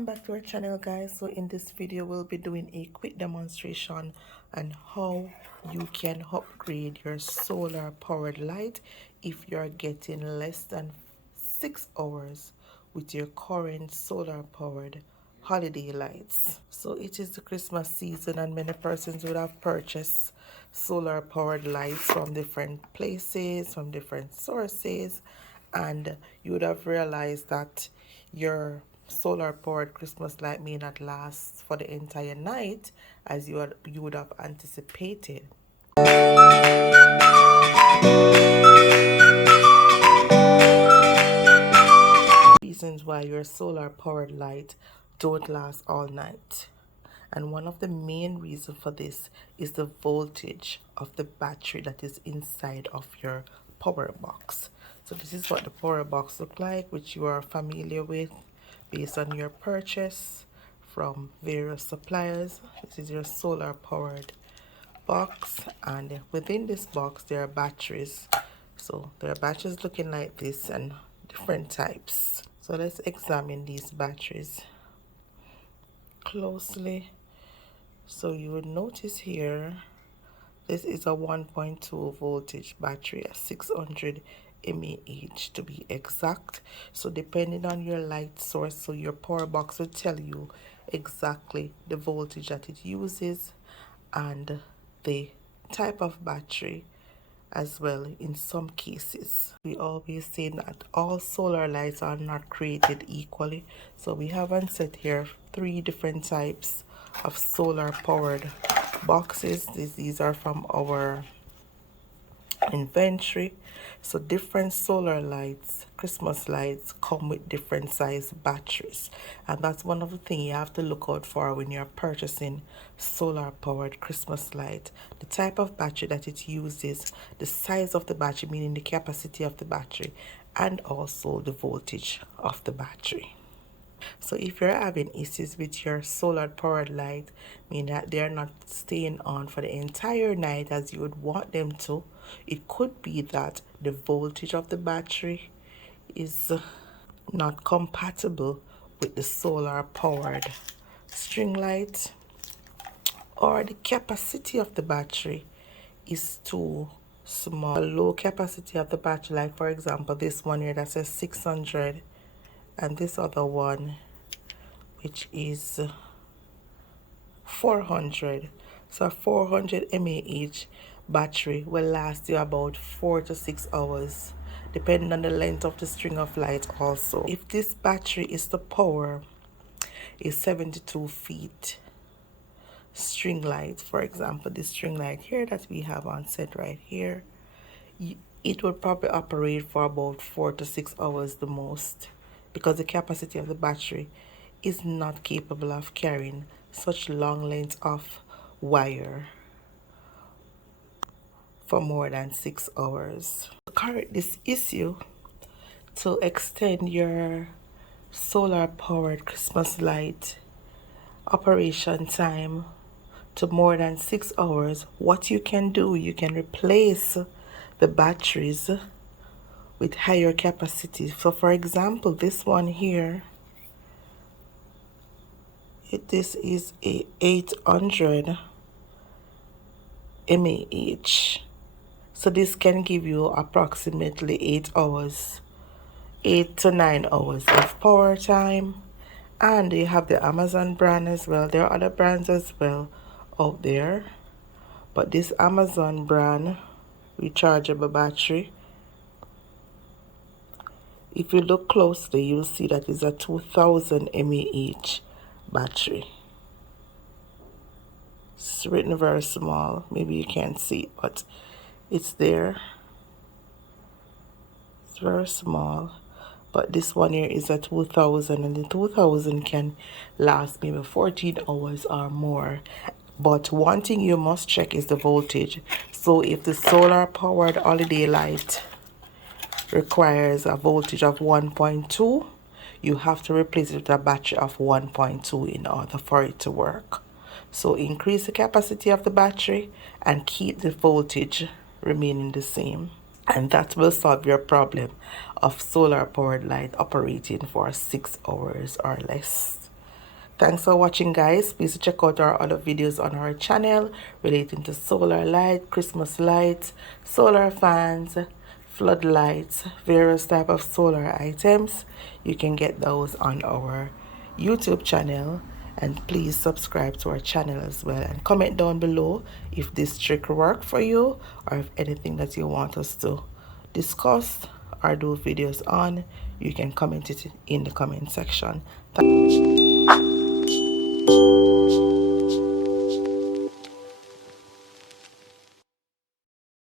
Welcome back to our channel, guys. So in this video we'll be doing a quick demonstration on how you can upgrade your solar powered light if you're getting less than 6 hours with your current solar powered holiday lights. So it is the Christmas season and many persons would have purchased solar powered lights from different places, from different sources, and you would have realized that your solar powered Christmas light may not last for the entire night as you would have anticipated. Reasons why your solar powered light don't last all night. And one of the main reasons for this is the voltage of the battery that is inside of your power box. So this is what the power box looks like, which you are familiar with based on your purchase from various suppliers. This is your solar powered box, and within this box there are batteries. So there are batteries looking like this and different types. So let's examine these batteries closely. So you would notice here, this is a 1.2 voltage battery, a 600 mAh to be exact. So depending on your light source, so your power box will tell you exactly the voltage that it uses and the type of battery as well in some cases. We always say that all solar lights are not created equally. So we have on set here 3 different types of solar powered boxes. These are from our inventory. So different solar lights, Christmas lights, come with different size batteries, and that's one of the things you have to look out for when you're purchasing solar powered Christmas light. The type of battery that it uses, the size of the battery, meaning the capacity of the battery, and also the voltage of the battery. So if you're having issues with your solar powered light, meaning that they're not staying on for the entire night as you would want them to, it could be that the voltage of the battery is not compatible with the solar powered string light, or the capacity of the battery is too small. The low capacity of the battery, like for example this one here that says 600, and this other one which is 400. So a 400 mAh battery will last you about 4 to 6 hours, depending on the length of the string of light also. If this battery is to power a 72 feet string light, for example this string light here that we have on set right here, it will probably operate for about 4 to 6 hours the most, because the capacity of the battery is not capable of carrying such long lengths of wire for more than 6 hours. To correct this issue, to extend your solar powered Christmas light operation time to more than 6 hours, what you can do, you can replace the batteries with higher capacity. So for example this one here, this is a 800 mAh. So this can give you approximately 8 hours, 8 to 9 hours of power time. And you have the Amazon brand as well. There are other brands as well out there, but this Amazon brand rechargeable battery, if you look closely you'll see that it's a 2000 mAh battery. It's written very small, maybe you can't see it, but it's there. It's very small, but this one here is a 2000, and the 2000 can last maybe 14 hours or more. But one thing you must check is the voltage. So if the solar powered holiday light requires a voltage of 1.2, you have to replace it with a battery of 1.2 in order for it to work. So increase the capacity of the battery and keep the voltage remaining the same, and that will solve your problem of solar powered light operating for 6 hours or less. Thanks for watching, guys. Please check out our other videos on our channel relating to solar light, Christmas lights, solar fans, floodlights, various type of solar items. You can get those on our YouTube channel, and please subscribe to our channel as well, and comment down below if this trick worked for you or if anything that you want us to discuss or do videos on. You can comment it in the comment section.